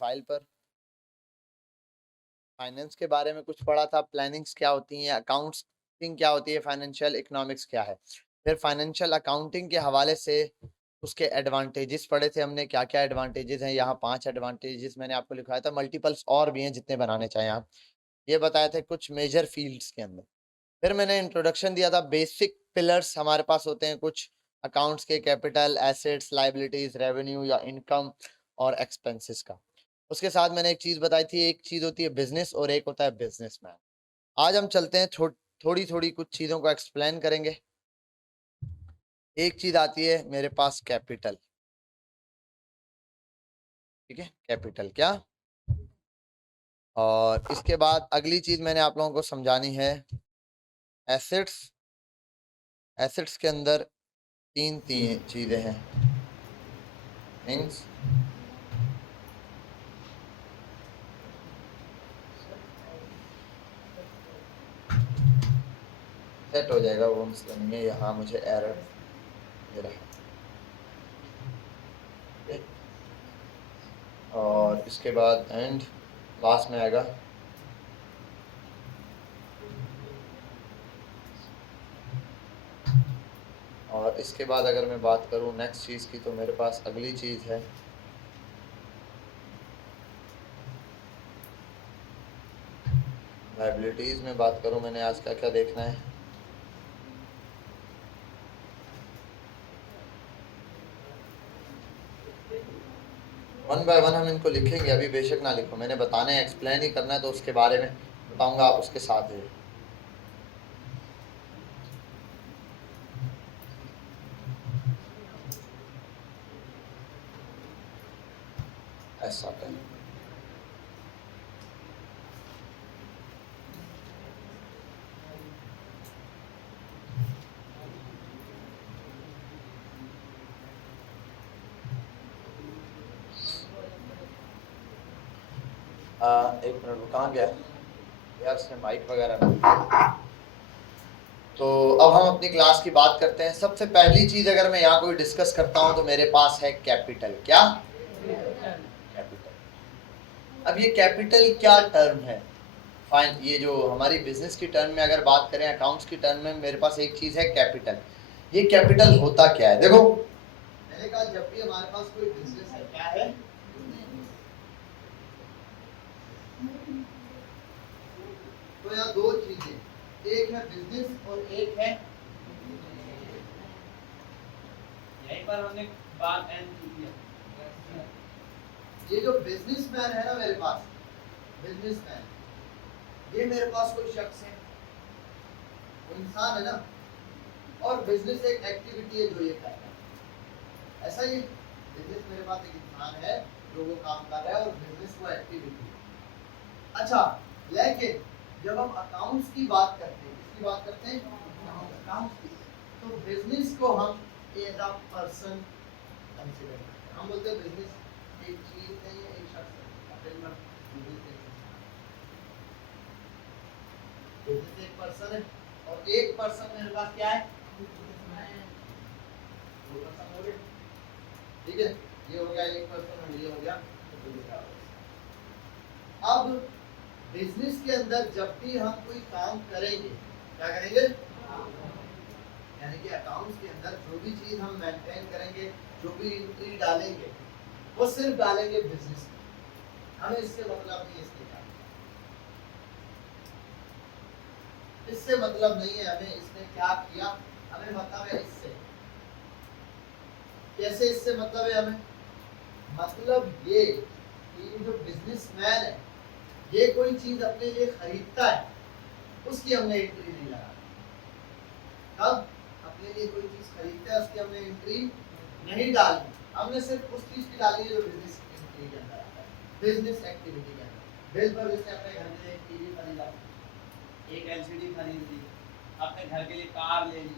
File पर finance के बारे में कुछ पढ़ा था, प्लानिंग्स क्या होती हैं, अकाउंटिंग क्या होती है, फाइनेंशियल इकोनॉमिक्स क्या है। फिर फाइनेंशियल अकाउंटिंग के हवाले से उसके एडवांटेजेस पढ़े थे हमने, क्या-क्या एडवांटेजेस हैं। यहाँ 5 एडवांटेजेस मैंने आपको लिखवाया था, मल्टीपल्स और भी हैं जितने बनाने चाहें आप। ये बताए थे कुछ मेजर फील्ड्स के अंदर। फिर मैंने इंट्रोडक्शन दिया था, बेसिक पिलर्स हमारे पास होते हैं कुछ अकाउंट्स के, कैपिटल, एसेट्स, लायबिलिटीज, रेवेन्यू या इनकम और एक्सपेंसेस का। उसके साथ मैंने एक चीज बताई थी, एक चीज होती है बिजनेस और एक होता है बिजनेसमैन। आज हम चलते हैं, थोड़ी थोड़ी कुछ चीजों को एक्सप्लेन करेंगे। एक चीज आती है मेरे पास, कैपिटल। ठीक है, कैपिटल क्या। और इसके बाद अगली चीज मैंने आप लोगों को समझानी है, एसेट्स। एसेट्स के अंदर तीन तीन चीजें हैं, मीन्स सेट हो जाएगा, वो मसला नहीं है। यहाँ मुझे एरर दे रहा है। और इसके बाद एंड लास्ट में आएगा और इसके बाद अगर मैं बात करूँ नेक्स्ट चीज़ की, तो मेरे पास अगली चीज़ है लायबिलिटीज़ में बात करूँ, मैंने आज क्या क्या देखना है। वन बाय वन हम इनको लिखेंगे, अभी बेशक ना लिखो, मैंने बताना है, एक्सप्लेन ही करना है, तो उसके बारे में बताऊंगा, आप उसके साथ है। ऐसा करें। एक मिनट, वो कहाँ गया यार, उसने माइक वगैरह नहीं। तो अब हम अपनी क्लास की बात करते हैं। सबसे पहली चीज अगर मैं यहाँ कोई डिस्कस करता हूँ तो मेरे पास है कैपिटल। क्या? कैपिटल। अब ये कैपिटल क्या टर्म है? फाइन, ये जो हमारी बिजनेस की टर्म में अगर बात करें, अकाउंट्स की टर्म में, मेरे पास एक चीज है कैपिटल। ये कैपिटल होता क्या है? देखो, मैंने कहा जब भी हमारे पास कोई बिजनेस है, क्या है? तो यहाँ दो चीजें, एक है बिजनेस और एक है, यहीं पर हमने बात एंड की है। ये जो बिजनेसमैन है ना मेरे पास, बिजनेसमैन, ये मेरे पास कोई शख्स है, वो इंसान है ना, और बिजनेस एक एक्टिविटी है जो ये करता है। ऐसा ही बिजनेस मेरे पास एक इंसान है जो वो काम कर रहा है और बिजनेस वो एक्टिविटी है। अच्छा, लेकिन जब हम अकाउंट्स की बात करते हैं, किसकी बात करते हैं? अकाउंट्स की। तो बिजनेस को हम एज अ पर्सन कंसीडर करते हैं। हम बोलते हैं बिजनेस एक चीज नहीं है, एक शख्स है। बिजनेस एक पर्सन है और एक पर्सन मेरे पास क्या है? दो पर्सन हो गए। ठीक है, ये हो गया एक पर्सन और ये हो गया। अब बिजनेस के अंदर जब भी हम कोई काम करेंगे, क्या करेंगे? यानी कि अकाउंट्स के अंदर जो भी चीज हम मेंटेन करेंगे, जो भी एंट्री डालेंगे, वो सिर्फ डालेंगे बिजनेस में। हमें इससे मतलब नहीं, इससे मतलब नहीं है हमें इसने क्या किया, हमें मतलब है इससे। कैसे इससे मतलब है हमें? मतलब ये कि जो बिजनेसमैन है, ये कोई चीज अपने लिए खरीदता है, उसकी हमने एंट्री नहीं लगा। कब अपने लिए कोई चीज खरीदता है, उसकी हमने एंट्री नहीं डाली, हमने सिर्फ उस चीज की डाली है जो बिजनेस एक्टिविटी के अंदर आता है, बिजनेस एक्टिविटी के अंदर। बिल पर जैसे अपने घर के लिए टीवी खरीदा, एक एलसीडी खरीद ली, अपने घर के लिए कार ले ली,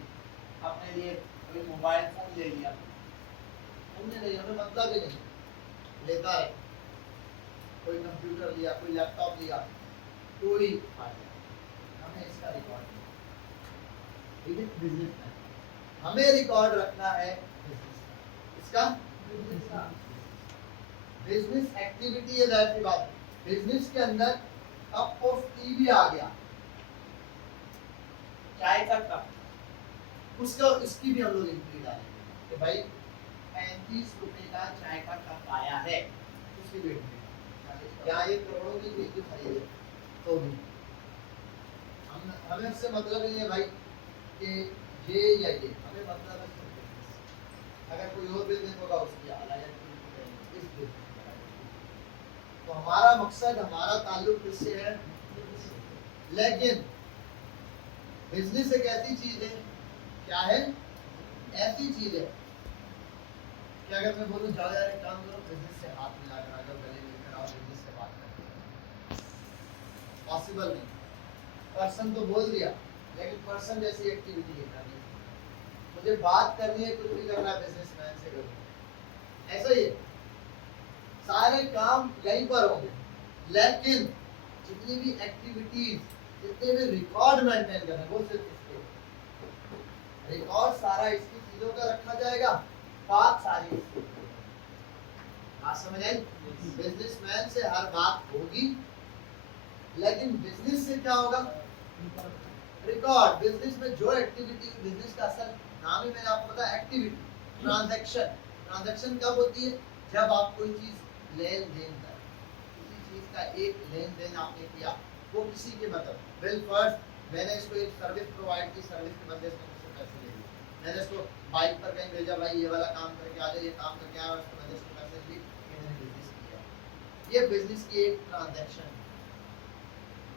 अपने लिए कोई मोबाइल फोन ले लिया, हमने नहीं, हमें मतलब ही नहीं, लेता है। कोई कंप्यूटर लिया, कोई लैपटॉप लिया, कोई फायदा, हमें इसका रिकॉर्ड नहीं। ठीक है, बिजनेस में हमें रिकॉर्ड रखना है बिजनेस, इसका बिजनेस एक्टिविटी है, जाहिर सी बात है बिजनेस के अंदर कप ऑफ टी भी आ गया, चाय का कप, उसका इसकी भी हम लोग एंट्री डालेंगे कि भाई 35 रुपए का चाय का कप आया है, उसकी भी एंट्री। या ये करोड़ों की चीज खरीदे तो भी हमें उससे मतलब नहीं है भाई कि ये या ये, हमें मतलब है अगर कोई और बिजनेस होगा उसकी अलग एक्टिविटी, इस बिजनेस तो हमारा मकसद, हमारा ताल्लुक किससे है? लेकिन बिजनेस एक ऐसी चीज है, क्या है? ऐसी चीज है कि अगर मैं बोलूं जाओ यार एक काम करो, बिजनेस से हाथ मिला कर आ जाओ, गले मिलकर आओ, बिजनेस से बात करो, पॉसिबल नहीं। पर्सन तो बोल दिया, लेकिन पर्सन जैसी एक्टिविटी है करनी, मुझे बात करनी है, कुछ भी करना है बिजनेसमैन से करूँ, ऐसा ही है। सारे काम यहीं पर होंगे, लेकिन जितनी भी एक्टिविटीज, जितने भी रिकॉर्ड मेंटेन करना है वो सिर्फ इसके रिकॉर्ड, सारा इसकी चीजों का रखा जाएगा, बात सारी इसकी। बात समझ आई? बिजनेसमैन से हर बात होगी, लेकिन बिजनेस से क्या होगा? रिकॉर्ड। बिजनेस में जो एक्टिविटी, बिजनेस का असल नाम ही मैंने आपको बताया एक्टिविटी, ट्रांजैक्शन। ट्रांजैक्शन कब होती है? जब आप कोई चीज लेन देन कर, किसी चीज का एक लेन देन आपने किया, वो किसी के मतलब बिल फर्स्ट मैंने इसको एक सर्विस प्रोवाइड की, सर्विस के बदले में मुझसे पैसे ले लिए, मैंने इसको बाइक पर कहीं भेजा, भाई ये वाला काम करके आ जाए, ये काम करके आया, उसके बदले में पैसे लिए, मैंने बिजनेस किया। ये बिजनेस की एक ट्रांजैक्शन,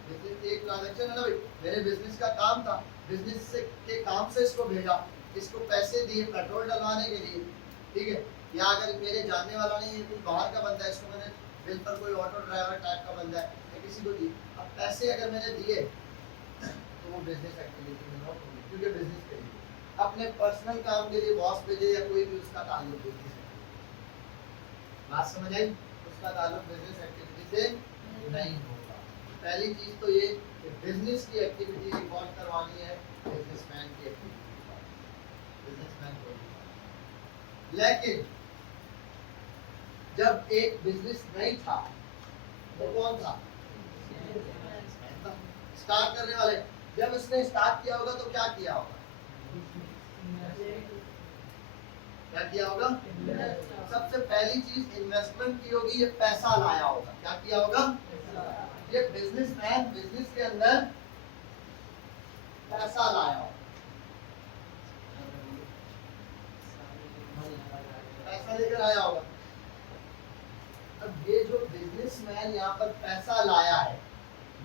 बिजनेस की एक ट्रांजैक्शन है ना भाई। मेरे बिजनेस का काम था, बिजनेस से के काम से इसको भेजा, इसको पैसे दिए पेट्रोल डलवाने के लिए, ठीक है, या अगर मेरे जानने वाला नहीं है, कोई बाहर का बंदा है, इसको मैंने बिल पर कोई ऑटो ड्राइवर टाइप का बंदा है, मैं किसी को दिए, अब पैसे अगर मैंने दिए तो वो बिजनेस एक्टिविटी में नॉट होगी, क्योंकि बिजनेस के लिए अपने पर्सनल काम के लिए बॉस भेजे या कोई भी उसका ताल्लुक बिजनेस है। बात समझ आई? उसका ताल्लुक बिजनेस एक्टिविटी से नहीं होगा। पहली चीज तो ये कि बिजनेस की एक्टिविटी रिकॉर्ड करवानी है, बिजनेसमैन की एक्टिविटी, बिजनेसमैन को। लेकिन जब एक बिजनेस नहीं था तो कौन था? स्टार्ट करने वाले। जब इसने स्टार्ट किया होगा तो क्या किया होगा? क्या किया होगा? सबसे पहली चीज इन्वेस्टमेंट की होगी, ये पैसा लाया होगा। क्या किया होगा? ये बिजनेसमैन बिजनेस के अंदर पैसा लाया होगा, पैसा लेकर आया होगा। अब ये जो बिजनेसमैन यहाँ पर पैसा लाया है,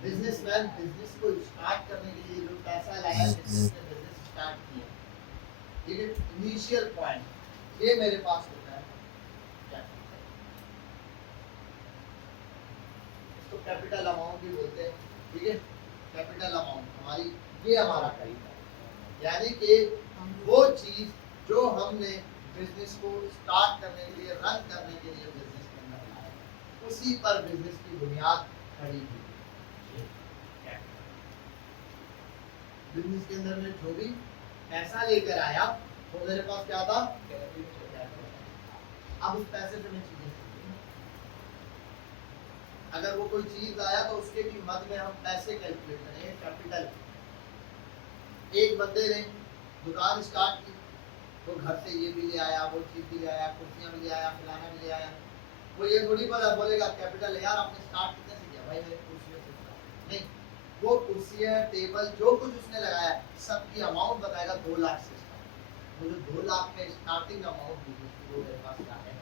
बिजनेसमैन बिजनेस को स्टार्ट करने के लिए जो पैसा लाया, बिजनेस स्टार्ट किया, ठीक है, इनिशियल पॉइंट ये मेरे पास होता है कैपिटल, इसको कैपिटल अमाउंट भी बोलते हैं, ठीक है, कैपिटल अमाउंट हमारी, ये हमारा खरीदा, यानी कि वो चीज जो हमने बिजनेस को स्टार्ट करने के लिए, रन करने के लिए बिजनेस के अंदर लाया, उसी पर बिजनेस की बुनियाद खड़ी हुई। बिजनेस के अंदर में जो भी पैसा लेकर आया वो मेरे पास क्या था? अब उस पैसे से मैं चीजें, अगर वो कोई चीज आया तो उसके भी मद में हम पैसे कैलकुलेट करेंगे, कैपिटल। एक बंदे ने दुकान स्टार्ट की, वो घर से ये भी ले आया, वो चीज भी ले आया, कुर्सियां भी ले आया, फलाना भी ले आया, वो ये थोड़ी बोलेगा कैपिटल है यार आपने स्टार्ट कितने से किया, भाई मेरे कुर्सियों से स्टार्ट नहीं, वो कुर्सियां टेबल जो कुछ उसने लगाया सबकी अमाउंट बताएगा 2 लाख से स्टार्ट। मुझे 2 लाख में स्टार्टिंग अमाउंट वो मेरे पास क्या है?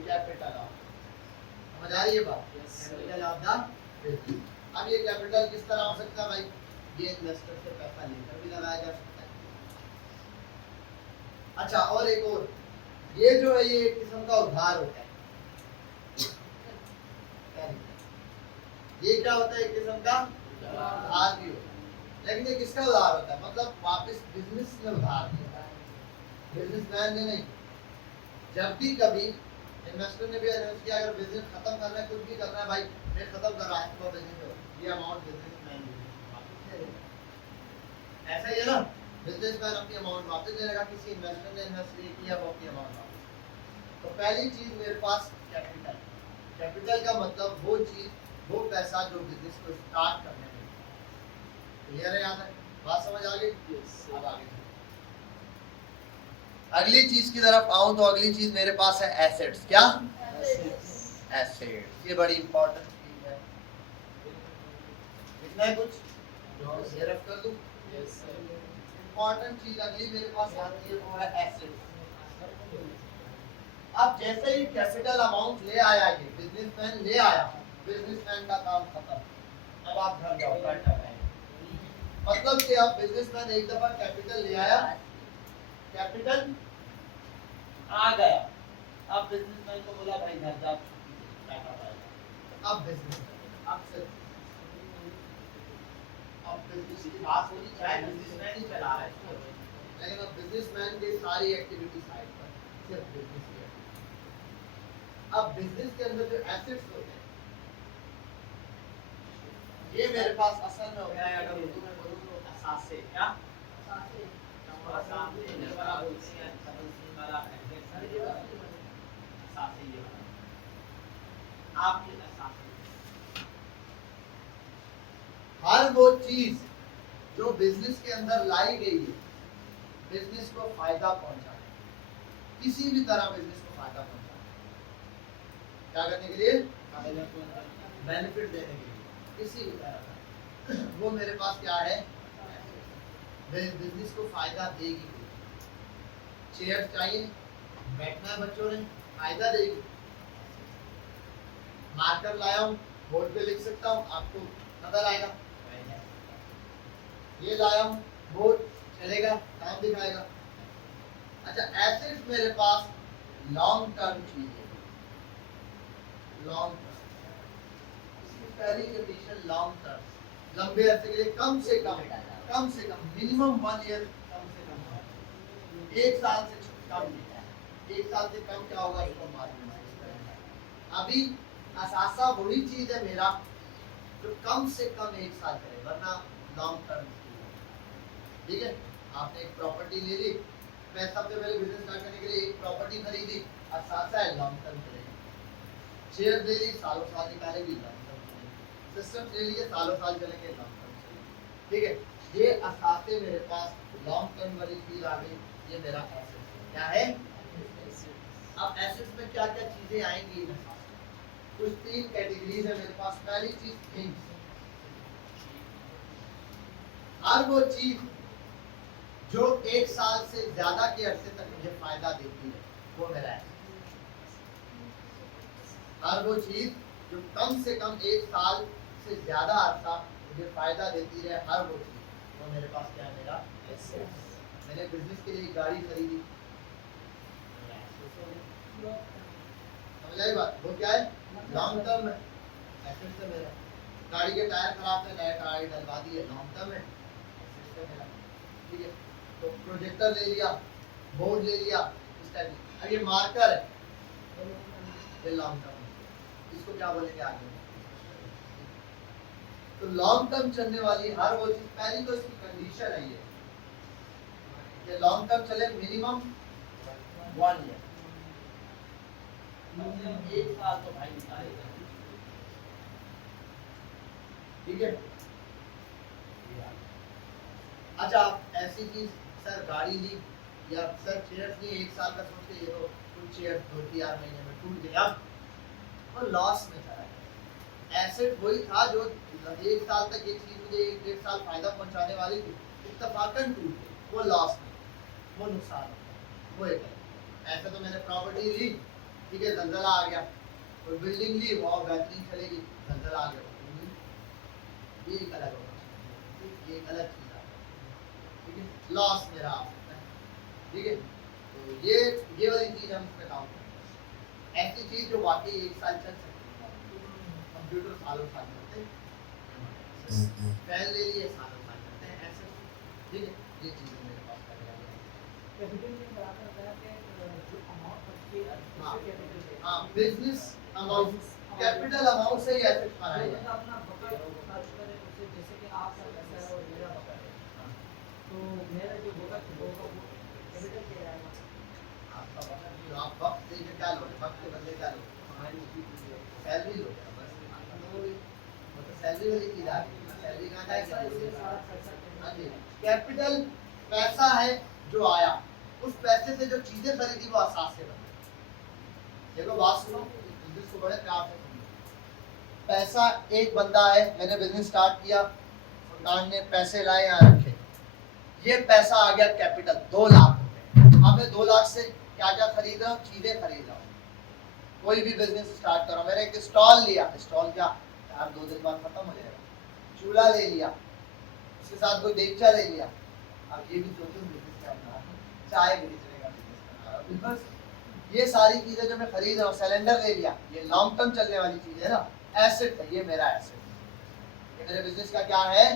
कैपिटल ऑफ, समझ आ रही है बात? Capital of the business. अब ये कैपिटल किस तरह हो सकता है भाई? ये इन्वेस्टर से पैसा लेकर भी लगाया जा सकता है। अच्छा, और एक और, ये जो है ये एक किस्म का उधार होता है। ये क्या होता है? एक किस्म का उधार भी होता है, लेकिन ये किसका उधार होता है? मतलब वापस बिजनेस ने उधार दिया, बिजनेसमैन ने नहीं। जब भी कभी इन्वेस्टर ने भी अनाउंस किया अगर बिजनेस खत्म करना है, कुछ भी करना है भाई, मैं खत्म कर रहा हूं तो बिजनेस, ये अमाउंट बिजनेसमैन ऐसा ही है ना, बिजनेसमैन अपनी अमाउंट वापस ले लेगा, किसी इन्वेस्टर ने इन्वेस्ट किया वो अपनी अमाउंट वापस। तो पहली चीज मेरे पास कैपिटल, कैपिटल का मतलब वो चीज, वो पैसा जो बिजनेस को स्टार्ट करने में। क्लियर है? याद है? बात समझ आ गई? अब आगे अगली चीज की तरफ आऊं तो अगली चीज मेरे पास है एसेट्स। क्या? एसेट्स। ये बड़ी इंपॉर्टेंट चीज है। लिखना है कुछ? ये रफ कर दूं? इंपॉर्टेंट चीज अगली मेरे पास आती है वो है एसेट्स। अब जैसे ही कैपिटल अमाउंट ले आया, ये बिजनेसमैन ले आया, बिजनेसमैन का काम खत्म। अब आप घर जाओ, बैठा है। मतलब कि आप बिजनेसमैन एक दफा कैपिटल ले आया, कैपिटल आ गया, अब बिजनेसमैन को बोला भाई घर जा, बैठा पाएगा। अब बिजनेसमैन अब बिजनेस की बात होनी चाहे बिजनेसमैन ही चला रहा है, लेकिन अब बिजनेसमैन की सारी एक्टिविटी साइड पर, सिर्फ बिजनेस की। अब बिजनेस के अंदर जो एसेट्स होते हैं, ये मेरे पास असल में होता है, अगर उर्दू में बोलूं तो असासे। क्या? असासे। आपके हर वो चीज जो बिजनेस के अंदर लाई गई है, बिजनेस को फायदा पहुंचाने, किसी भी तरह बिजनेस को फायदा पहुंचाने, क्या करने के लिए? बेनिफिट देने के लिए, किसी भी तरह का, वो मेरे पास क्या है? बिजनेस को फायदा देगी। चेयर चाहिए, बैठना है बच्चों ने, फायदा देगी। मार्कर लाया हूँ, बोर्ड पे लिख सकता हूँ, आपको नजर आएगा। ये लाया हूँ, बोर्ड चलेगा, काम दिखाएगा। अच्छा, एसेट्स मेरे पास लॉन्ग टर्म चीज है, लॉन्ग टर्म। इसकी पहली कंडीशन लॉन्ग टर्म, लंबे अरसे के लिए, कम से कम मिनिमम 1 ईयर, कम से कम 1 साल से कम। 1 साल से कम क्या होगा इसको मालूम है। अभी असासा वही चीज है मेरा जो कम से कम 1 साल करे, वरना लॉन्ग टर्म। ठीक है? आपने एक प्रॉपर्टी ले ली, मैं सबसे पहले बिजनेस स्टार्ट करने के लिए एक प्रॉपर्टी खरीदी, असासा है लॉन्ग टर्म चलेगी। शेयर ले ली, सालों साल निकालेगी, लॉन्ग टर्म चलेगी। सिस्टम ले लिए, सालों साल चलेंगे, लॉन्ग टर्म चलेगी। ठीक है? ये असासे मेरे पास लॉन्ग टर्म वाली चीज आ गई, ये मेरा एसेट क्या है? अब एसेट्स में क्या क्या चीजें आएंगी? कुछ 3 कैटेगरीज है मेरे पास। पहली चीज थिंग्स, हर वो चीज जो 1 साल से ज्यादा के अरसे तक मुझे फायदा देती है, वो मेरा है। हर वो चीज जो कम से कम 1 साल से ज्यादा अरसा मुझे फायदा देती है, हर वो चीज, वो मेरे पास क्या है? मेरा एसेट्स। मैंने बिजनेस के लिए एक गाड़ी खरीदी, समझ आई बात? वो क्या है? लॉन्ग टर्म है, एसेट्स है मेरा। गाड़ी के टायर खराब है, नया टायर डलवा दिए, लॉन्ग टर्म है, एसेट्स है मेरा। ठीक है? तो प्रोजेक्टर ले लिया, बोर्ड ले लिया, इस टाइप। अब ये मार्कर है, ये लॉन्ग टर्म, इसको क्या बोलेंगे आगे? तो लॉन्ग टर्म चलने वाली हर वो चीज, पहली तो इसकी कंडीशन है ये लॉन्ग टर्म चले, मिनिमम 1 ईयर, 1 साल तो भाई निकालेगा। ठीक है? अच्छा, ऐसी चीज, सर गाड़ी ली या सर चेयर ली, 1 साल का सोच के, ये तो कुछ चेयर 2-4 महीने में टूट गया, तो लॉस में चला गया। एसेट वही था जो 1 साल तक एक चीज मुझे 1-1.5 साल फायदा पहुंचाने वाली थी, इत्तफाकन टूट गई, वो लॉस में, वो नुकसान, वो एक है। ऐसे तो मैंने प्रॉपर्टी ली, ठीक है, जलजला आ गया, कोई बिल्डिंग ली, वो बेहतरीन चलेगी, जलजला आ गया, ये एक अलग होगा, ये एक अलग चीज है। ठीक है? लॉस मेरा आ सकता है। ठीक है? तो ये वाली चीज हम इसमें काउंट करेंगे। ऐसी चीज जो वाकई 1 साल चल सकती है, कंप्यूटर सालों साल चलते हैं, फैन ले लिए, सालों साल चलते हैं, ऐसे। ठीक है? ये चीजें मेरे पास हाँ, बिजनेस अमाउंट, कैपिटल अमाउंट से ही एसेट बनाया जाए। तो मेरा जो होगा वो कैपिटल क्या रहेगा? आपका वक्त, आप वक्त से क्या लोगे? वक्त के बदले क्या लोगे? सैलरी लो बस, खत्म हो गई। वो तो सैलरी वाली चीज आ गई, सैलरी कहाँ जाएगी? हाँ जी। कैपिटल पैसा है जो आया, उस पैसे से जो चीजें खरीदी वो असास से बनी। देखो बात सुनो, बिजनेस को बड़े प्यार से सुनो। पैसा, एक बंदा है, मैंने बिजनेस स्टार्ट किया, सुल्तान ने पैसे लाए यहाँ रखे, ये पैसा आ गया कैपिटल 2 लाख रुपए। अब मैं 2 लाख से क्या क्या खरीद रहा हूँ? चीजें खरीद रहा हूँ। कोई भी बिजनेस स्टार्ट करो, मैंने एक स्टॉल लिया, स्टॉल क्या यार 2 दिन बाद खत्म हो जाएगा। चूल्हा ले लिया, उसके साथ कोई देगचा ले लिया। अब ये भी सोचो बिजनेस क्या बना रहा हूं, चाय बेचने का बिजनेस बना रहा हूं। बस ये सारी चीजें जो मैं खरीद रहा हूँ, सिलेंडर ले लिया, ये लॉन्ग टर्म चलने वाली चीज है ना, एसेट है, ये मेरा एसेट है, ये मेरे बिजनेस का क्या है?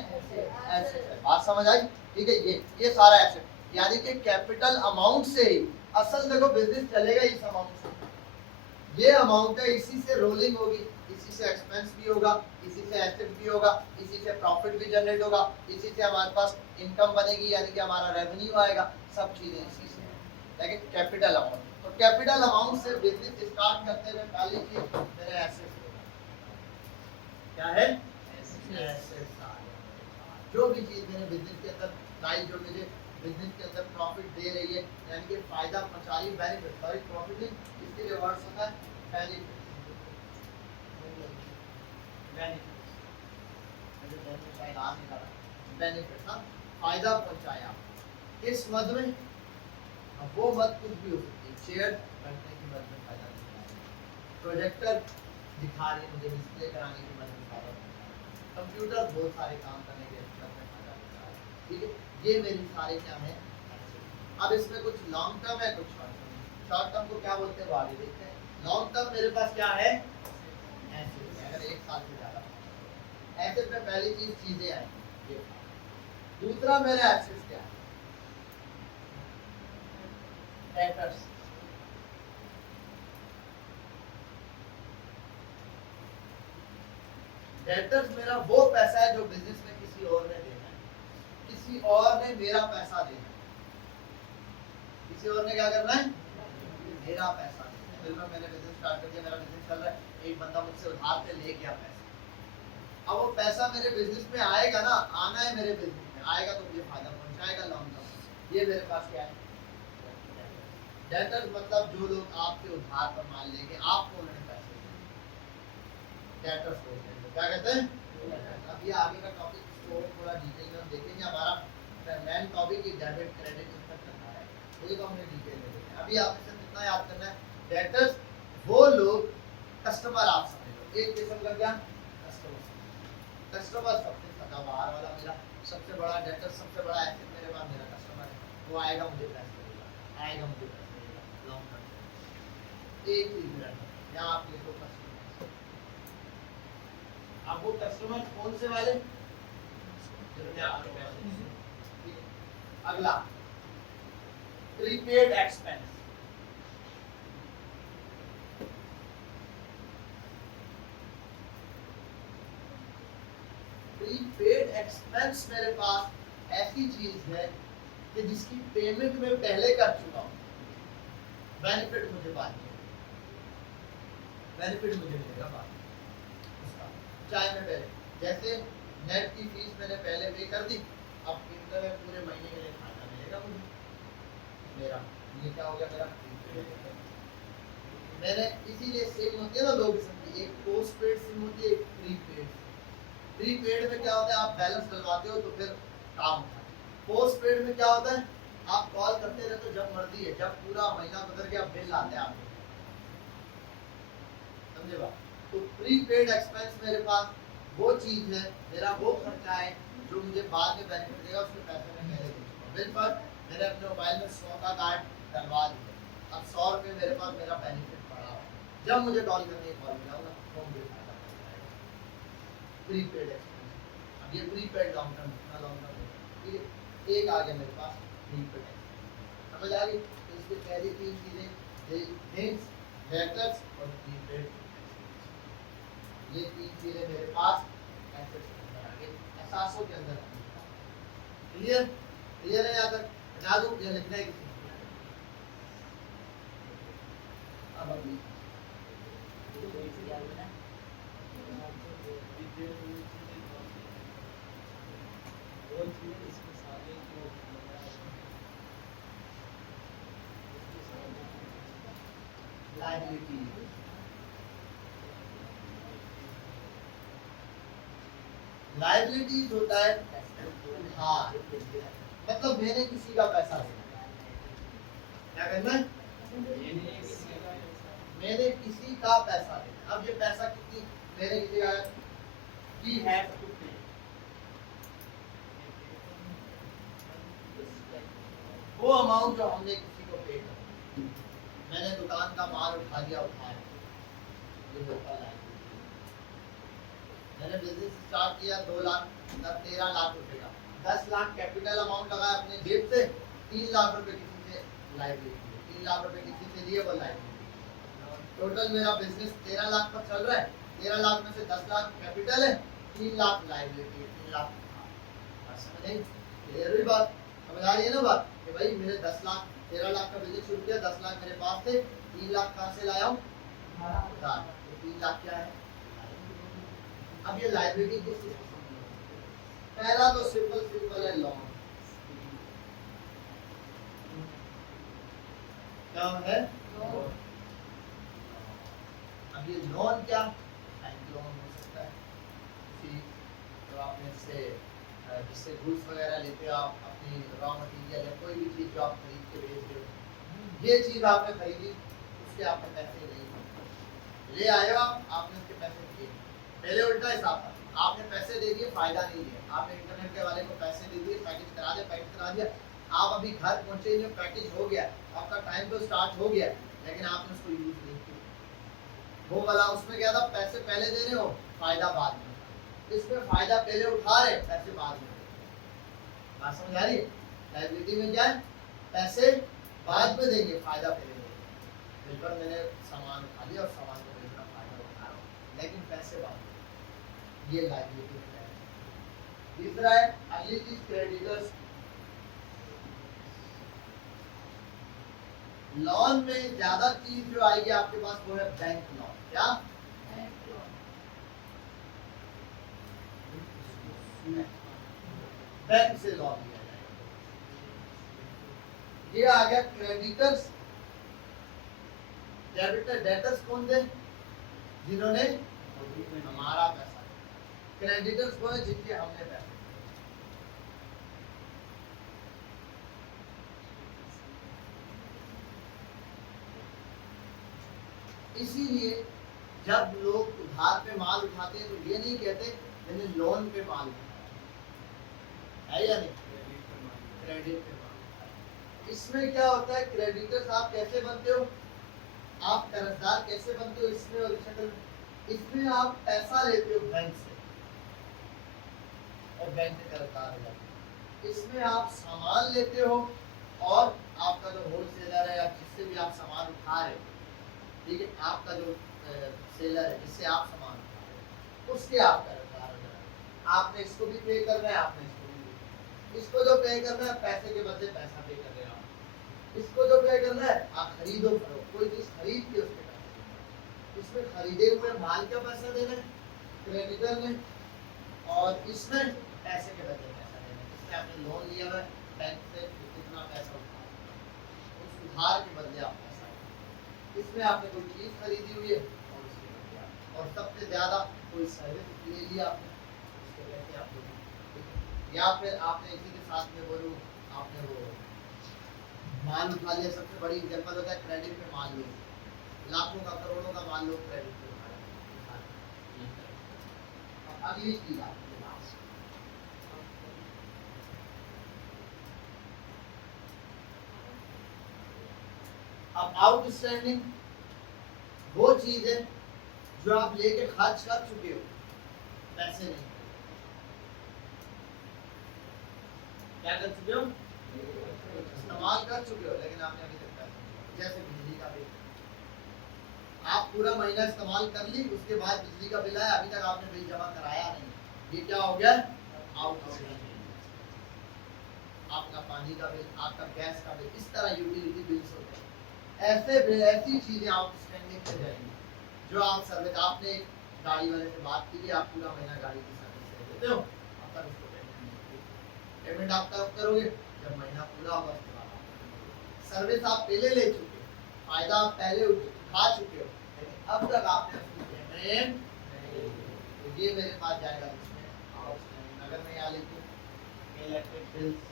एसेट है। बात समझ आई? ठीक है, ये सारा एसेट, यानी कि कैपिटल अमाउंट से ही असल देखो बिजनेस चलेगा इस अमाउंट से। ये अमाउंट है, इसी से रोलिंग होगी, इसी से एक्सपेंस भी होगा, इसी से एसेट भी होगा, इसी से प्रॉफिट भी जनरेट होगा, इसी से हमारे पास इनकम बनेगी, यानी कि हमारा रेवेन्यू आएगा, सब चीजें इसी से हैं। लेकिन कैपिटल अमाउंट, तो कैपिटल अमाउंट से बिजनेस स्टार्ट करते हुए पहली चीज मेरे एसेट्स होगा। क्या है? एसेट्स। जो भी चीज मैंने बिजनेस के अंदर लाई, जो मुझे बिजनेस के अंदर प्रॉफिट दे रही है, यानी कि फायदा पहुंचा रही है, बेनिफिट, सॉरी प्रॉफिट नहीं, इसके लिए वर्ड्स होता है बेनिफिट। बेनिफिट ना, फायदा पहुंचाया। किस मद में? अब वो मद कुछ भी हो सकती है, चेयर बैठने की मद में फायदा पहुंचाया, प्रोजेक्टर दिखा रही है मुझे, डिस्प्ले कराने की मद में फायदा पहुंचाया, कंप्यूटर बहुत सारे काम करने के मद में फायदा पहुंचाया। ठीक है, ये मेरी सारे क्या है? अब इसमें कुछ लॉन्ग टर्म है, कुछ शॉर्ट टर्म। शॉर्ट टर्म को क्या बोलते हैं वो आगे देखते हैं। लॉन्ग टर्म मेरे पास क्या है? एसेट। अगर 1 साल से ज्यादा एसेट में पहली चीज चीजें आएंगी, ये। दूसरा मेरा एसेट क्या है? डेटर्स। डेटर्स मेरा वो पैसा है जो बिजनेस में किसी और ने देना है, किसी और ने मेरा पैसा देना है। किसी और ने क्या करना है? मेरा पैसा देना है। फिर मैंने बिजनेस स्टार्ट कर दिया, मेरा बिजनेस चल रहा है, एक बंदा मुझसे उधार पे ले गया पैसा। अब वो पैसा मेरे बिजनेस में आएगा ना, आना है मेरे बिजनेस में, आएगा तो मुझे फायदा पहुंचाएगा लॉन्ग टर्म। ये मेरे पास क्या है? डेटर्स मतलब जो लोग आपके उधार पर माल लेंगे, आपको उन्होंने पैसे देंगे, डेटर्स बोलते हैं। क्या कहते हैं? अब ये आगे का टॉपिक इसको थोड़ा डिटेल में हम देखेंगे। हमारा main topic he debit credit in पर चल रहा है, ये तो हमने डिटेल में देखा। अभी आपसे कितना याद करना है? डेटर्स वो लोग, कस्टमर आप समझ लो, एक किस्म का क्या? कस्टमर सबसे सदाबहार वाला, मेरा सबसे बड़ा डेटर, सबसे बड़ा एसेट मेरे पास मेरा कस्टमर है। वो आएगा मुझे पैसे देगा, आएगा मुझे पैसे देगा लॉन्ग टर्म। एक ही मिनट यहाँ आप देखो कस्टमर। अब वो कस्टमर कौन से वाले? अगला प्रीपेड एक्सपेंस। प्रीपेड एक्सपेंस मेरे पास ऐसी चीज है कि जिसकी पेमेंट मैं पहले कर चुका हूं, बेनिफिट मुझे बाद में, बेनिफिट मुझे मिलेगा बाद में उसका। चाहे मैं पहले, जैसे नेट की फीस मैंने पहले पे कर दी, अब इंटर में पूरे महीने के लिए खाना मिलेगा मुझे मेरा। ये क्या हो गया? मेरा प्रीपेड। मैंने इसीलिए सिम होती है ना दो किस्म की, एक पोस्ट पेड सिम होती है, एक प्रीपेड। प्रीपेड में क्या होता है? आप बैलेंस डलवाते हो तो फिर काम होता है। पोस्ट पेड में क्या होता है? आप कॉल करते रहते हो जब मर्जी है, जब पूरा महीना गुजर गया बिल आते हैं आपको, समझे बात? तो प्रीपेड एक्सपेंस मेरे पास वो चीज है, मेरा वो खर्चा है जो मुझे बाद में बेनिफिट देगा, उसके पैसे मैं पहले दे चुका हूं। बिल पर मैंने अपने मोबाइल में 100 का कार्ड डलवा दिया, अब 100 रुपये मेरे पास मेरा बेनिफिट पड़ा हुआ, जब मुझे कॉल करने की कॉल मिला ना तो मुझे फायदा पहुंचाएगा। Prepaid expense. अब ये प्रीपेड लॉन्ग टर्म, कितना लॉन्ग टर्म है, ठीक है। एक आ गया मेरे पास प्रीपेड एक्सपेंस, समझ आ गई? तो इसकी पहली 3 चीजें थिंग्स, डेटर्स और प्रीपेड, ये 3 चीजें मेरे पास एसेट्स के अंदर आ गई, एहसासों के अंदर। क्लियर? क्लियर है? यहाँ तक बता दूं या लिखना है किसी को? अब अगली लायबिलिटीज होता है हाँ, मतलब मैंने किसी का पैसा लेना है। क्या करना है? मैंने किसी का पैसा लेना। अब ये पैसा कितनी मैंने किसी का की है वो अमाउंट जो हमने किसी को पे कर, मैंने दुकान का माल उठा लिया उधार, ये होता है। मैंने बिजनेस स्टार्ट किया 2 लाख 13 लाख रुपए का, 10 लाख कैपिटल अमाउंट लगाया अपने जेब से, 3 लाख रुपए किसी से लाइबिलिटी, 3 लाख रुपए किसी से लिए वो लाइबिलिटी। टोटल मेरा बिजनेस 13 लाख पर चल रहा है, 13 लाख में से 10 लाख कैपिटल है, 3 लाख लाइबिलिटी, 3 लाख समझ नहीं? क्लियर हुई बात? समझ आ रही है ना बात कि भाई मेरे 10 लाख 13 लाख का बिजनेस शुरू किया, 10 लाख मेरे पास थे, 3 लाख कहाँ से लाया हूँ? उधार। 3 लाख क्या है? अब ये लायबिलिटी किस, पहला तो सिंपल है लोन। क्या है? अब ये लोन क्या? बैंक लोन हो सकता है, किसी जो आपने जिससे गुड्स वगैरह लेते हो आप, अपनी रॉ मटेरियल या कोई भी चीज जो आप खरीद के बेच रहे हो, ये चीज आपने खरीदी, उसके आपने पैसे नहीं ले आए हो, आपने उसके पैसे दिए। पहले उल्टा हिसाब था, आपने पैसे दे दिए, फायदा नहीं दिया, आपने इंटरनेट के वाले को पैसे दे दिए, पैकेज करा दिया, आप अभी घर पहुंचे जो पैकेज हो गया, आपका टाइम तो स्टार्ट हो गया, लेकिन आपने उसको यूज नहीं किया। वो वाला उसमें क्या था, पैसे पहले दे रहे हो, फायदा बाद में, इसमें फायदा पहले उठा रहे, पैसे बाद में। बात समझ आ रही है? लायबिलिटी में क्या है, पैसे बाद में देंगे, फायदा पहले देंगे। बिल्कुल मैंने सामान उठा लिया और सामान को बेचना, फायदा उठा रहा हूँ, लेकिन पैसे बाद में, ये लायबिलिटी में है। तीसरा है अगली चीज क्रेडिटर्स। लोन में ज्यादा चीज जो आएगी आपके पास वो है बैंक लोन। क्या? बैंक से लोन लिया जाएगा। ये आ गया क्रेडिटर्स। डेबिटर डेटर्स कौन थे? जिन्होंने हमारा पैसा। क्रेडिटर्स वो है जिनके हमने पैसे। इसीलिए जब लोग उधार पे माल उठाते हैं तो ये नहीं कहते मैंने लोन पे माल उठाया है या नहीं, क्रेडिट पे माल उठाया। इसमें क्या होता है, क्रेडिटर्स आप कैसे बनते हो, आप कर्जदार कैसे बनते हो, इसमें और शक्ल में। इसमें आप पैसा लेते हो बैंक से और बैंक के कर्जदार हो जाते हो। इसमें आप सामान लेते हो और आपका जो होलसेलर है या जिससे भी आप सामान उठा रहे हो, ठीक है, आपका जो सेलर है जिससे आप सामान उठा रहे हो, उसके आप कर्जदार हो जाते हो। आपने इसको भी पे करना है, आपने इसको भी, इसको जो पे करना है पैसे के बदले पैसा पे कर रहे हो आप, इसको जो पे करना है आप खरीदो करो, कोई चीज खरीद के उसके पैसे, इसमें खरीदे हुए माल का पैसा देना है क्रेडिटर ने, और इसमें पैसे के बदले पैसा देना है। इसमें आपने लोन लिया है बैंक से, कितना पैसा उठा, उस उधार के बदले आप पैसा, इसमें आपने कोई चीज खरीदी हुई है और उसके बदले आप, और सबसे ज्यादा कोई सर्विस ले लिया आपने, उसके पैसे आप लोग, या फिर आपने इसी के साथ में बोलूँ आपने वो माल उठा लिया। सबसे बड़ी एग्जांपल होता है क्रेडिट पे माल लो, लाखों का करोड़ों का माल लो क्रेडिट पे उठा। अगली चीज आपके पास अब आउटस्टैंडिंग वो चीज है जो आप लेके खर्च कर चुके हो, पैसे नहीं, क्या कर चुके हो, इस्तेमाल कर चुके हो, लेकिन आपने अभी तक पैसे नहीं। जैसे बिजली का बिल, आप पूरा महीना इस्तेमाल कर ली, उसके बाद बिजली का बिल आया, अभी तक आपने बिल जमा कराया नहीं, ये क्या हो गया, आउटस्टैंडिंग। आपका पानी का बिल, आपका गैस का बिल, इस तरह यूटिलिटी बिल्स होते हैं। ऐसी चीजें आउटस्टैंडिंग से जाएंगी जो आप सर्विस, आपने एक गाड़ी वाले से बात की, आप पूरा महीना गाड़ी की सर्विस देते हो, अब तक उसको पेमेंट आप कब करोगे, जब महीना पूरा होगा उसके बाद। सर्विस आप पहले ले चुके हो, फायदा आप पहले उठा चुके हो, लेकिन अब तक आपने उसकी पेमेंट नहीं, तो ये मेरे पास जाएगा इसमें नगर में यहाँ लिखिए इलेक्ट्रिक बिल्स,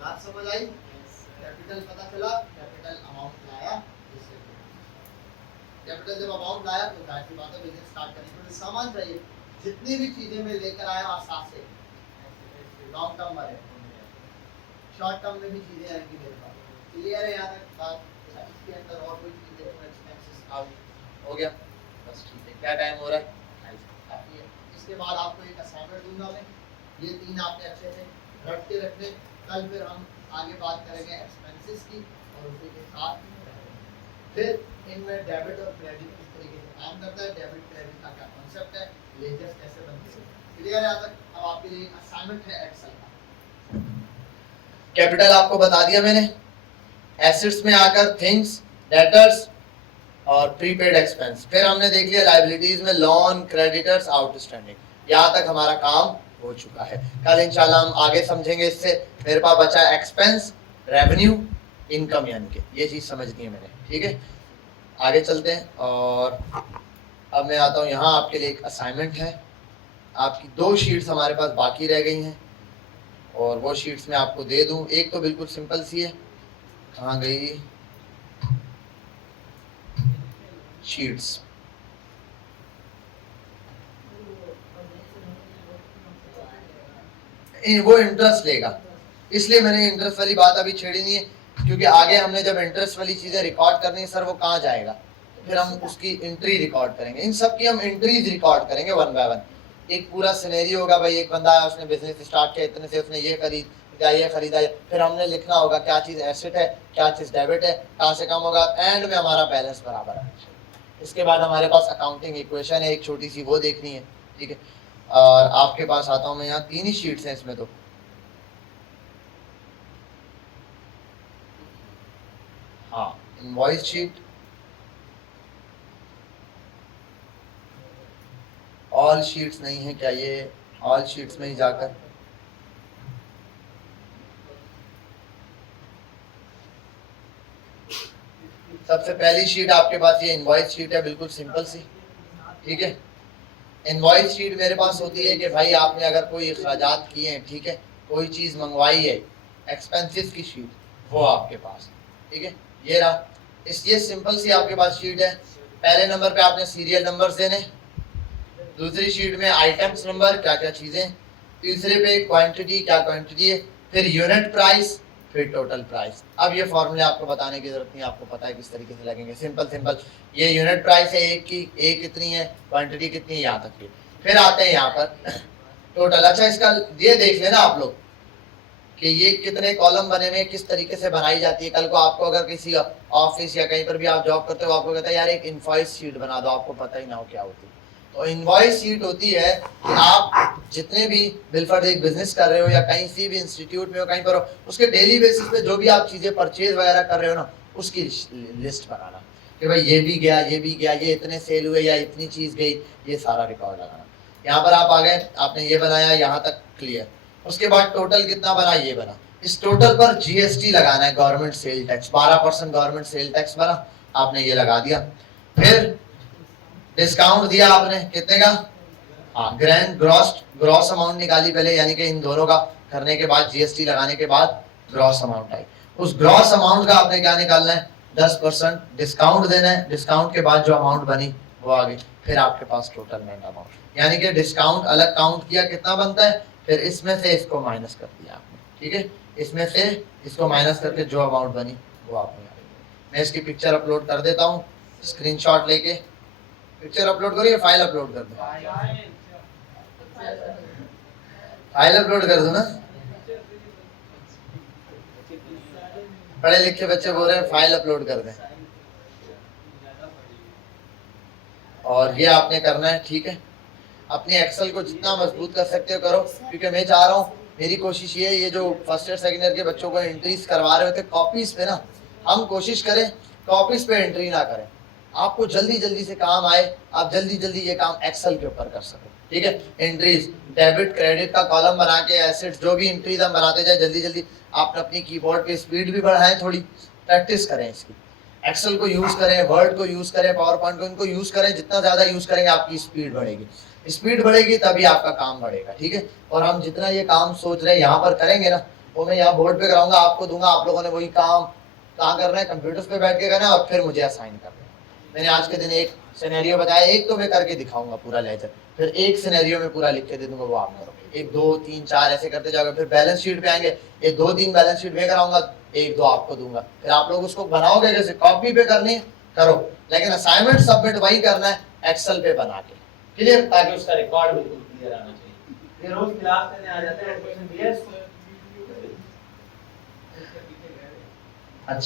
बात समझ आई? कैपिटल पता चला, कैपिटल अमाउंट लाया, कैपिटल जब अमाउंट लाया तो जाहिर सी बात है बिजनेस स्टार्ट करने के लिए सामान चाहिए। जितनी भी चीजें मैं लेकर आया आसाम से, लॉन्ग टर्म वाले, शॉर्ट टर्म में भी चीजें आएंगी मेरे पास। क्लियर है यहाँ तक बात? इसके अंदर और कोई चीजें तो एक्सपेंसेस आउट हो गया, बस ठीक है। क्या टाइम हो रहा है? इसके बाद आपको एक असाइनमेंट दूंगा मैं, ये तीन आपने अच्छे से रट के रखने। कल फिर हम आगे बात करेंगे एक्सपेंसेस की और उसी के साथ फिर इनमें डेबिट और क्रेडिट किस तरीके से काम करता है, डेबिट क्रेडिट का क्या कॉन्सेप्ट है, लेजर्स कैसे बनते हैं। क्लियर है? तक अब आपके लिए असाइनमेंट है एक्सेल का। कैपिटल आपको बता दिया मैंने, एसेट्स में आकर थिंग्स, डेटर्स और प्रीपेड एक्सपेंस। फिर हमने देख लिया लायबिलिटीज में लोन, क्रेडिटर्स, आउटस्टैंडिंग। यहाँ तक हमारा काम हो चुका है। कल इंशाल्लाह हम आगे समझेंगे इससे। मेरे पास बचा एक्सपेंस, रेवेन्यू, इनकम, यानी कि ये चीज़ समझनी है मैंने। ठीक है, आगे चलते हैं। और अब मैं आता हूँ यहाँ, आपके लिए एक असाइनमेंट है। आपकी 2 शीट्स हमारे पास बाकी रह गई हैं और वो शीट्स मैं आपको दे दूँ। एक तो बिल्कुल सिंपल सी है, कहाँ गई शीट्स? वो इंटरेस्ट लेगा, इसलिए मैंने इंटरेस्ट वाली बात अभी छेड़ी नहीं है, क्योंकि आगे हमने जब इंटरेस्ट वाली चीजें रिकॉर्ड करनी है, सर वो कहाँ जाएगा, फिर हम उसकी एंट्री रिकॉर्ड करेंगे। इन सब की हम एंट्रीज रिकॉर्ड करेंगे वन बाय वन। एक पूरा सिनेरियो होगा, भाई एक बंदा है, उसने बिजनेस स्टार्ट किया, इतने से उसने ये खरीदा, ये खरीदा, फिर हमने लिखना होगा क्या चीज़ एसेट है, क्या चीज़ डेबिट है, कहाँ से कम होगा, एंड में हमारा बैलेंस बराबर है। इसके बाद हमारे पास अकाउंटिंग इक्वेशन है एक छोटी सी, वो देखनी है। ठीक है, और आपके पास आता हूँ मैं, यहाँ 3 ही शीट्स हैं इसमें तो। हाँ, इनवॉइस शीट, ऑल शीट्स नहीं है क्या? ये ऑल शीट्स में ही जाकर सबसे पहली शीट आपके पास ये इनवॉइस शीट है, बिल्कुल सिंपल सी। ठीक है, इनवॉइस शीट मेरे पास होती है कि भाई आपने अगर कोई अखराजात किए हैं, ठीक है, कोई चीज़ मंगवाई है, एक्सपेंसेस की शीट, वो आपके पास। ठीक है, ये रहा। ये सिंपल सी आपके पास शीट है। पहले नंबर पे आपने सीरियल नंबर्स देने, दूसरी शीट में आइटम्स नंबर, क्या क्या चीज़ें, तीसरे पे क्वांटिटी, क्या क्वांटिटी है, फिर यूनिट प्राइस, फिर टोटल प्राइस। अब ये फॉर्मूले आपको बताने की जरूरत नहीं, आपको पता है किस तरीके से लगेंगे। सिंपल सिंपल, ये यूनिट प्राइस है एक की, एक कितनी है, क्वांटिटी कितनी है, यहाँ तक। फिर आते हैं यहाँ पर टोटल। अच्छा, इसका ये देख लेना आप लोग कि ये कितने कॉलम बने हुए, किस तरीके से बनाई जाती है। कल को आपको अगर किसी ऑफिस या कहीं पर भी आप जॉब करते हो, आपको कहता है यार एक इनवॉइस शीट बना दो, आपको पता ही ना हो क्या होती है। तो इनवॉइस शीट होती है कि आप जितने भी बिलफर्ड एक बिजनेस कर रहे हो या कहीं सी भी इंस्टीट्यूट में हो, कहीं पर हो, उसके डेली बेसिस पे जो भी आप चीज़ें परचेज वगैरह कर रहे हो ना, उसकी लिस्ट बनाना कि भाई ये भी गया, ये भी गया, ये इतने सेल हुए या इतनी चीज़ गई, ये सारा रिकॉर्ड लगाना। यहाँ पर आप आ गए, आपने ये बनाया, यहाँ तक क्लियर। उसके बाद टोटल कितना बना, ये बना। इस टोटल पर जीएसटी लगाना है, government sale tax, 12% government sale tax बना, आपने ये लगा दिया। फिर डिस्काउंट दिया आपने, कितने का? हाँ, ग्रॉस अमाउंट निकाली पहले, यानी कि इन दोनों का करने के बाद, जीएसटी लगाने के बाद ग्रॉस अमाउंट आई। उस ग्रॉस अमाउंट का आपने क्या निकालना है? 10% डिस्काउंट देना है। डिस्काउंट के बाद जो अमाउंट बनी वो आ गई। फिर आपके पास टोटल नेट अमाउंट, यानी कि डिस्काउंट अलग काउंट किया, कितना बनता है, फिर इसमें से इसको माइनस कर दिया आपने। ठीक है, इसमें से इसको माइनस करके जो अमाउंट बनी वो आपने। मैं इसकी पिक्चर अपलोड कर देता हूँ, स्क्रीनशॉट लेके। पिक्चर अपलोड करो या फाइल अपलोड कर दो? फाइल अपलोड कर दो ना, पढ़े लिखे बच्चे बोल रहे हैं फाइल अपलोड कर दें। और ये आपने करना है। ठीक है, अपने एक्सेल को जितना मजबूत कर सकते हो करो, क्योंकि मैं चाह रहा हूँ, मेरी कोशिश ये है, ये जो फर्स्ट ईयर सेकेंड ईयर के बच्चों को एंट्रीज करवा रहे होते कॉपीज पे ना, हम कोशिश करें कॉपीज पे एंट्री ना करें। आपको जल्दी जल्दी से काम आए, आप जल्दी जल्दी ये काम एक्सेल के ऊपर कर सको। ठीक है, एंट्रीज डेबिट क्रेडिट का कॉलम बना के एसेट्स जो भी एंट्रीज हम बनाते जाए जल्दी जल्दी। आप अपनी कीबोर्ड पे स्पीड भी बढ़ाएं, थोड़ी प्रैक्टिस करें इसकी, एक्सेल को यूज करें, वर्ड को यूज करें, पावर पॉइंट को, इनको यूज करें। जितना ज्यादा यूज करेंगे आपकी स्पीड बढ़ेगी, स्पीड बढ़ेगी तभी आपका काम बढ़ेगा। ठीक है, और हम जितना ये काम सोच रहे हैं यहाँ पर करेंगे ना, वो मैं यहाँ बोर्ड पे कराऊंगा, आपको दूंगा, आप लोगों ने वही काम कहाँ करना है, कंप्यूटर्स पे बैठ के करना है और फिर मुझे असाइन करना है। मैंने आज के दिन एक सिनेरियो बताया, एक तो मैं करके दिखाऊंगा पूरा लेजर, फिर एक सिनेरियो में पूरा लिख के दे दूंगा, वो आप करोगे। 1 2 3 4 ऐसे करते जाओगे, फिर बैलेंस शीट पे आएंगे, 1 2 3 बैलेंस शीट में कराऊंगा, 1 2 आपको दूंगा, फिर आप लोग उसको बनाओगे कैसे, कॉपी पे करनी है करो, लेकिन असाइनमेंट सबमिट वही करना है एक्सेल पे बना के। क्लियर, ताकि उसका रिकॉर्ड बिल्कुल क्लियर आना चाहिए। ये रोज क्लास लेने आ जाते हैं, एडमिशन दिया है